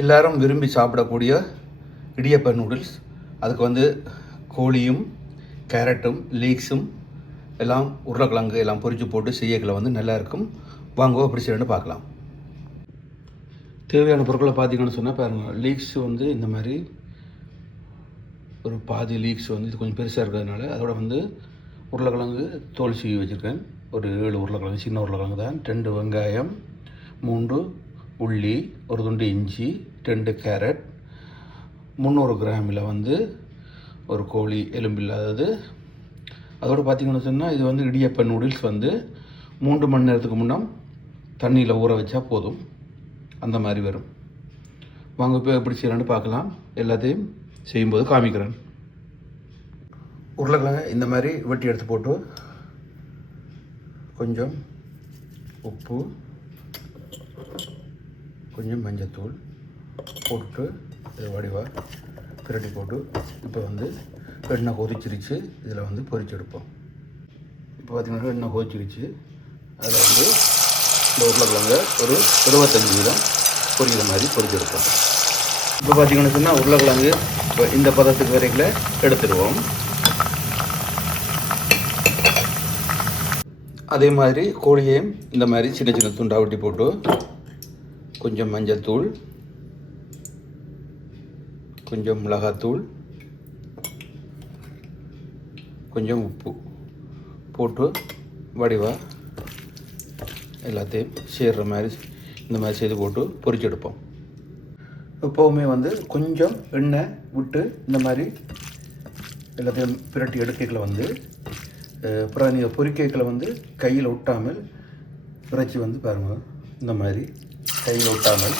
எல்லாரும் விரும்பி சாப்பிடக்கூடிய இடியப்ப நூடுல்ஸ். அதுக்கு வந்து கோழியும் கேரட்டும் லீக்ஸும் எல்லாம் உருளைக்கிழங்கு எல்லாம் பொரிச்சு போட்டு செய்யக்கில் வந்து நல்லாயிருக்கும். வாங்க அப்படி செய்யணும்னு பார்க்கலாம். தேவையான பொருட்களை பார்த்தீங்கன்னு சொன்னால் பாருங்கள், லீக்ஸ் வந்து இந்த மாதிரி ஒரு பாதி லீக்ஸ் வந்து இது கொஞ்சம் பெருசாக இருக்கிறதுனால அதோட வந்து உருளைக்கிழங்கு தோல் சீவி வச்சுருக்கேன். ஒரு 7 உருளைக்கிழங்கு, சின்ன உருளைக்கிழங்கு தான். 2 வெங்காயம், 3 உள்ளி, ஒரு துண்டு இஞ்சி, 2 கேரட், 300 கிராமில் வந்து ஒரு கோழி எலும்பு இல்லாதது. அதோடு பார்த்திங்கன்னு சொன்னால் இது வந்து இடியப்ப நூடுல்ஸ் வந்து 3 மணி நேரத்துக்கு முன்னே தண்ணியில் ஊற வச்சா போதும், அந்த மாதிரி வரும். வாங்க இப்போ எப்படி செய்யலான்னு பார்க்கலாம். எல்லாத்தையும் செய்யும்போது காமிக்கிறேன். உருளைக்கிழங்கு இந்த மாதிரி வெட்டி எடுத்து போட்டு கொஞ்சம் உப்பு, கொஞ்சம் மஞ்சத்தூள் போட்டு இதை வடிவாக பிரட்டி போட்டு இப்போ வந்து எண்ணெய் கொதிச்சிருச்சு. இதில் வந்து பொரிச்செடுப்போம். இப்போ பார்த்திங்கன்னா எண்ணெய் கொதிச்சிருச்சு. அதில் வந்து இந்த உருளைக்கிழங்கு ஒரு 25% பொரிக்கிற மாதிரி பொரிச்செடுப்போம். இப்போ பார்த்திங்கன்னு சொன்னால் உருளைக்கிழங்கு இப்போ இந்த பதத்துக்கு வரைக்கும் எடுத்துடுவோம். அதே மாதிரி கோழியையும் இந்த மாதிரி சின்ன சின்ன துண்டாக வெட்டி போட்டு கொஞ்சம் மஞ்சள் தூள், கொஞ்சம் மிளகாத்தூள், கொஞ்சம் உப்பு போட்டு வடிவாக எல்லாத்தையும் சேர்கிற மாதிரி இந்த மாதிரி செய்து போட்டு பொரிச்செடுப்போம். எப்போவுமே வந்து கொஞ்சம் எண்ணெய் விட்டு இந்த மாதிரி எல்லாத்தையும் பிரட்டி எடுக்கல வந்து அப்புறம் நீங்கள் பொரிக்கைகளை வந்து கையில் ஒட்டாமல் இறைச்சி வந்து பாருங்கள், இந்த மாதிரி கையில் ஒட்டாமல்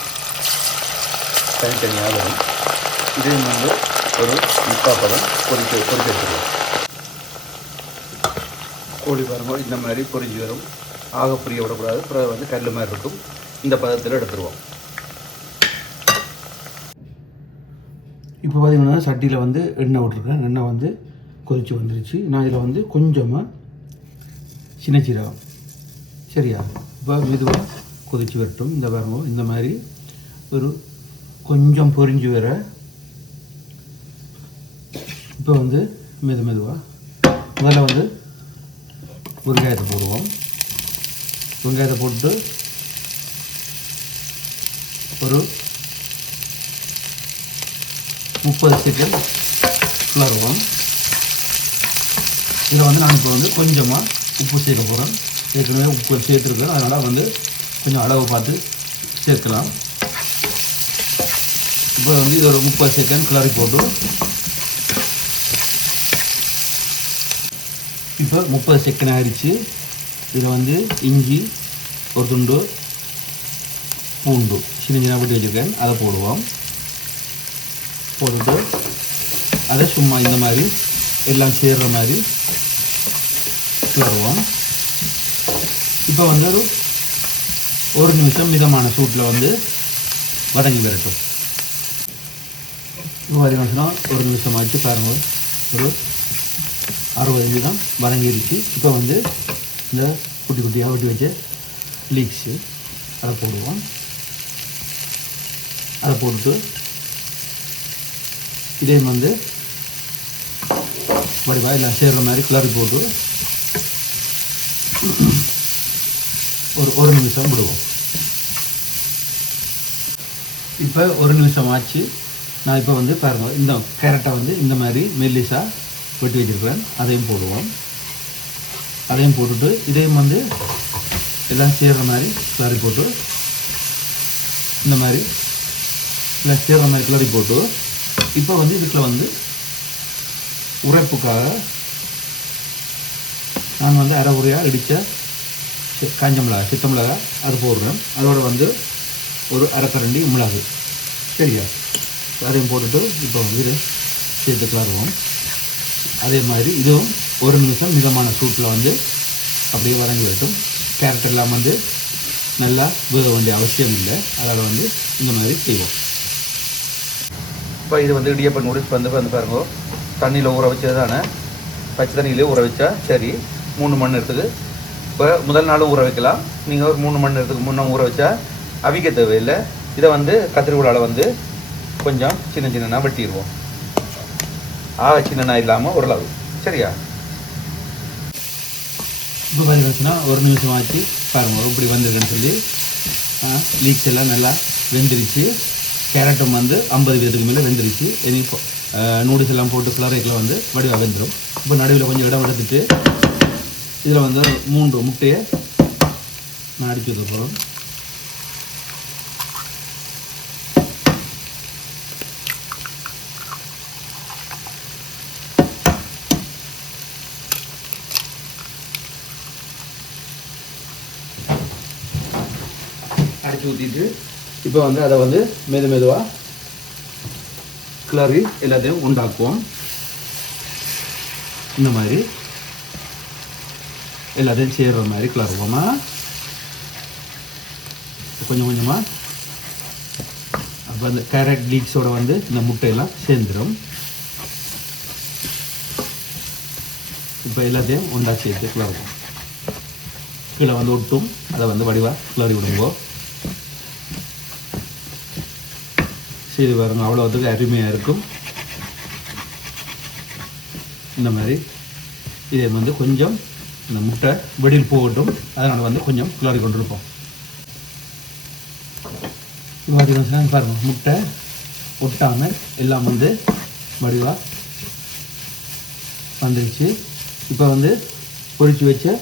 தனித்தனியாக வரும். இதையும் வந்து ஒரு 3/4 பதம் பொரிச்சு எடுத்துக்கலாம். கோழி பாருங்கள் இந்த மாதிரி பொரிஞ்சு வரும். ஆக பொரிய விடக்கூடாது, அப்புறம் வந்து கல் மாதிரி இருக்கும். இந்த பதத்தில் எடுத்துருவோம். இப்போ பார்த்திங்கன்னா சட்டியில் வந்து எண்ணெய் விட்ருக்கேன். எண்ணெய் வந்து கொதித்து வந்துருச்சு. நான் இதில் வந்து கொஞ்சமாக சின்ன சீரகம், சரியா? இப்போ மெதுவாக கொதித்து வரட்டும். இந்த பாருங்க இந்த மாதிரி ஒரு கொஞ்சம் பொரிஞ்சு வர இப்போ வந்து மெதுவாக முதல்ல வந்து வெங்காயத்தை போடுவோம். வெங்காயத்தை போட்டு ஒரு 30 செகண்ட் கிளறுவோம். இதில் வந்து நான் இப்போ வந்து கொஞ்சமாக உப்பு சேர்க்க போகிறேன். ஏற்கனவே உப்பு சேர்த்துருக்கேன், அதனால் வந்து கொஞ்சம் அளவு பார்த்து சேர்க்கலாம். இப்போ வந்து இது ஒரு 30 செகண்ட் கிளறி போட்டு இப்போ 30 செகண்ட் ஆகிடுச்சு. இதில் வந்து இஞ்சி, ஒரு துண்டு பூண்டு சின்ன சின்ன போட்டு வச்சுருக்கேன், அதை போடுவோம். போட்டுட்டு அதை சும்மா இந்த மாதிரி எல்லாம் சேர்கிற மாதிரி கிளறுவோம். இப்போ வந்து ஒரு நிமிஷம் மிதமான சூட்டில் வந்து வதங்கி வரட்டும். இப்போ பார்த்தீங்கன்னா ஒரு நிமிஷம் ஆச்சு பாருங்கள், ஒரு 60 நிமிடம் வதங்கிடுச்சு. இப்போ வந்து இந்த குட்டி குட்டியாக ஒட்டி வச்ச லீக்ஸு அதை போடுவோம். அதை போட்டுட்டு இதே வந்து வடிவாக எல்லாம் சேர்கிற மாதிரி கிளறி போட்டு ஒரு நிமிஷம் விடுவோம். இப்போ ஒரு நிமிஷம் ஆச்சு. நான் இப்போ வந்து பாருங்கள், இந்த கேரட்டை வந்து இந்த மாதிரி மெல்லிஸாக வெட்டி வச்சுருக்கிறேன். அதையும் போடுவோம். அதையும் போட்டுட்டு இதையும் வந்து எல்லாம் சேர்கிற மாதிரி கிளறி போட்டு இந்த மாதிரி எல்லாம் சேர்கிற மாதிரி கிளறி போட்டு இப்போ வந்து இதுக்குள்ள வந்து உரைப்புக்காக நான் வந்து அரை உரையாக இடித்த காஞ்ச மிளகா, சித்த மிளகா அது போடுறேன். அதோடு வந்து ஒரு அரைக்கரண்டி மிளகு, சரியா? அதையும் போட்டுட்டு இப்போ வந்து இது சேர்த்து கிளறுவோம். அதே மாதிரி இதுவும் ஒரு நிமிஷம் மிதமான சூட்டில் வந்து அப்படியே வதங்கி வரட்டும். கேரட் எல்லாம் வந்து நல்லா வேக வேண்டிய அவசியம் இல்லை, அதனால் வந்து இந்த மாதிரி செய்வோம். இப்போ இது வந்து இடியப்ப நூடுல்ஸ் வந்து பாருங்க, தண்ணியில் ஊற வச்சது தானே, பச்சை தண்ணியிலே ஊற வச்சா சரி. 3 மணி நேரத்துக்கு இப்போ முதல் நாள் ஊற வைக்கலாம். நீங்கள் ஒரு 3 மணி நேரத்துக்கு முன்னே ஊற வச்சா அவிக்க தேவையில்லை. இதை வந்து கத்திரிக்கோலால் வந்து கொஞ்சம் சின்ன சின்னனா வெட்டிடுவோம். சின்னனா இல்லாமல் ஓரளவு. சரியா? இப்போ பார்த்தீங்கன்னா ஒரு நிமிஷம் ஆச்சு பாருங்கள் இப்படி வந்துருக்குன்னு சொல்லி. லீக்ஸ் எல்லாம் நல்லா வெந்துருச்சு. கேரட்டும் வந்து 50% மேலே வெந்துருச்சு. இனி நூடுல்ஸ் எல்லாம் போட்டு கிளறைக்கில் வந்து வடிவாக வெந்துடும். இப்போ நடுவில் கொஞ்சம் இடம் எடுத்துட்டு இதில் வந்து 3 முட்டையை நான் அடிச்சு வைக்க போகிறோம். அடிச்சு ஊற்றிட்டு இப்போ வந்து அதை வந்து மெதுவாக கிளறி எல்லாத்தையும் உண்டாக்குவோம். இந்த மாதிரி எல்லாத்தையும் சேர்கிற மாதிரி கிளறுவோமா. கொஞ்சம் கொஞ்சமாக அப்போ அந்த கேரட் லீக்ஸோட வந்து இந்த முட்டையெல்லாம் சேர்ந்துடும். இப்போ எல்லாத்தையும் ஒன்றா சேர்த்து கிளறுவோம். கீழே வந்து ஒட்டும் அதை வந்து வடிவாக கிளறி விடுவோம். செய்து பாருங்க, அவ்வளோத்துக்கு அருமையாக இருக்கும். இந்த மாதிரி இதை வந்து கொஞ்சம் இந்த முட்டை வெளியில் போகட்டும், அதனால் வந்து கொஞ்சம் கிளறி கொண்டு இருப்போம். இப்போ பார்த்தீங்கன்னா பாருங்கள், முட்டை ஒட்டாமல் எல்லாம் வந்து வடிவாக வந்துடுச்சு. இப்போ வந்து பொரித்து வச்ச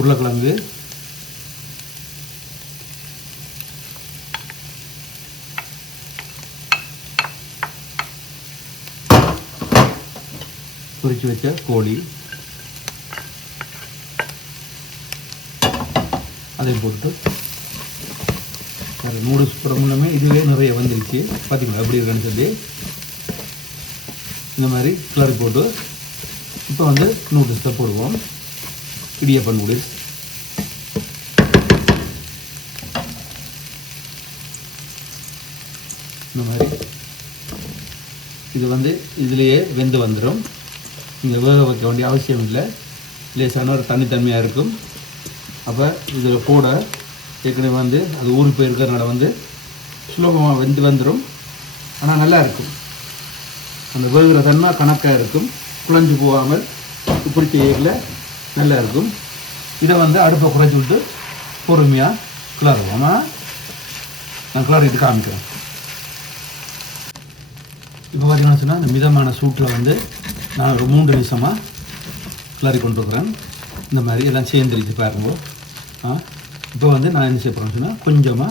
உருளைக்கிழங்கு பொரித்து வச்ச கோழி அதை போட்டு நூடுல்ஸ் முன்னமே இதுவே நிறைய வந்துருச்சு. பார்த்திங்களா எப்படி இருக்குன்னு சொல்லி. இந்த மாதிரி கிளறி போட்டு இப்போ வந்து நூடுல்ஸை போடுவோம். இடியப்பம் நூடுல்ஸ். இந்த மாதிரி இது வந்து இதிலேயே வெந்து வந்துடும். நீங்கள் வேக வைக்க வேண்டிய அவசியம் இல்லை. லேசான ஒரு தனித்தன்மையாக இருக்கும். அப்போ இதில் போட ஏற்கனவே வந்து அது ஊறி போயிருக்கிறதுனால வந்து சுலபமாக வெந்து வந்துடும். ஆனால் நல்லா இருக்கும். அந்த வேகிற தன்மை கணக்காக இருக்கும். குழஞ்சு போகாமல் இப்படி செய்யல நல்லா இருக்கும். இதை வந்து அடுப்பை குறைச்சி விட்டு பொறுமையாக கிளறுவோம். நான் கிளறிட்டு காமிக்கிறேன். இப்போ பார்த்தீங்கன்னா சொன்னால் இந்த மிதமான சூட்டில் வந்து நான் ஒரு 3 நிமிஷமாக கிளறி கொண்டுருக்குறேன். இந்த மாதிரி எல்லாம் சேர்ந்துருச்சு பாருங்க. இப்போ வந்து நான் என்ன செய்ய போகிறேன்னு சொன்னால் கொஞ்சமாக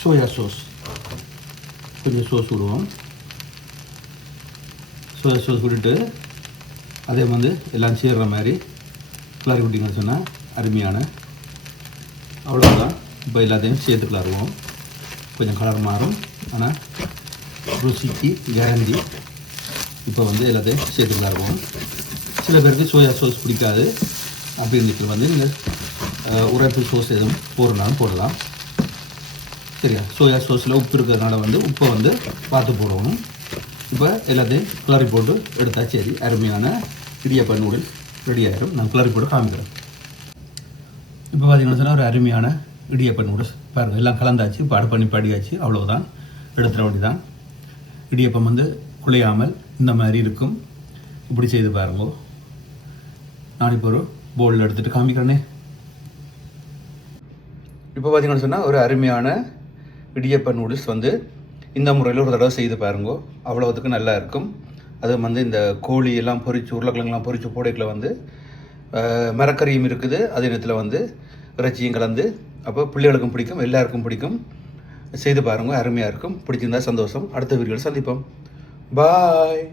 சோயா சோஸ் விடுவோம். சோயா சோஸ் விட்டுட்டு அதே வந்து எல்லாம் சேர்கிற மாதிரி கிளறி விட்டிங்கன்னு சொன்னால் அருமையான அவ்வளோதான். இப்போ எல்லாத்தையும் சேர்த்து கிளறுவோம். கொஞ்சம் கலர் மாறும், ஆனால் ருசிக்கு கேரண்டி. இப்போ வந்து எல்லாத்தையும் சேர்த்து கிளறுவோம். சில பேருக்கு சோயா சோஸ் பிடிக்காது அப்படின்றதுக்கு வந்து நீங்கள் உரைப்பு சோஸ் எதுவும் போடுறனாலும் போடலாம். சரியா? சோயா சோஸில் உப்பு இருக்கிறதுனால வந்து உப்பை வந்து பார்த்து போடணும். இப்போ எல்லாத்தையும் கிளறி போட்டு எடுத்தா சரி, அருமையான இடியப்ப நூடுல்ஸ் ரெடி ஆகிடும். நான் கிளறி போட்டு காமிக்கிறேன். இப்போ பார்த்தீங்கன்னா சொன்னால் ஒரு அருமையான இடியப்ப நூடுல்ஸ் பாருங்கள், எல்லாம் கலந்தாச்சு. இப்போ அடுப்பண்ணி படியாச்சு. அவ்வளோதான், எடுத்துட வேண்டிதான். இடியப்பம் வந்து குழையாமல் இந்த மாதிரி இருக்கும். இப்படி செய்து பாருங்க. நான் இப்போ ஒரு பவுலில் எடுத்துகிட்டு காமிக்கிறேனே. இப்போ பார்த்தீங்கன்னு சொன்னால் ஒரு அருமையான இடியப்ப நூடுல்ஸ் வந்து இந்த முறையில் ஒரு தடவை செய்து பாருங்க. அவ்வளோத்துக்கு நல்லா இருக்கும். அது வந்து இந்த கோழி எல்லாம் பொரித்து உருளைக்கிழங்குலாம் பொரித்து போடைக்கில் வந்து மரக்கறியும் இருக்குது, அதே நேரத்தில் வந்து இறைச்சியும் கலந்து. அப்போ பிள்ளைகளுக்கும் பிடிக்கும், எல்லாருக்கும் பிடிக்கும். செய்து பாருங்கள், அருமையாக இருக்கும். பிடிச்சிருந்தா சந்தோஷம். அடுத்த வீடியோவில் சந்திப்போம். பாய்.